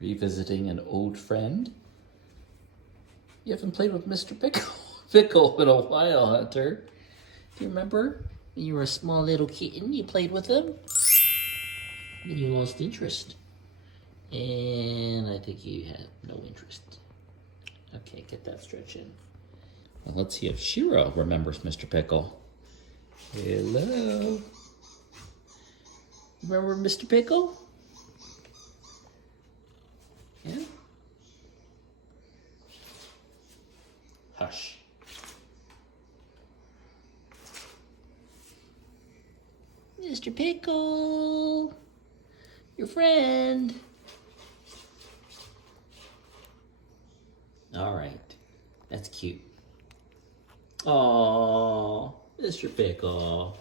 Revisiting an old friend? You haven't played with Mr. Pickle in a while, Hunter. Do you remember? When you were a small little kitten, you played with him? Then you lost interest. And I think you have no interest. Okay, get that stretch in. Well, let's see if Shiro remembers Mr. Pickle. Hello. Remember Mr. Pickle? Yeah? Hush. Mr. Pickle, your friend. All right, that's cute. Aww, Mr. Pickle.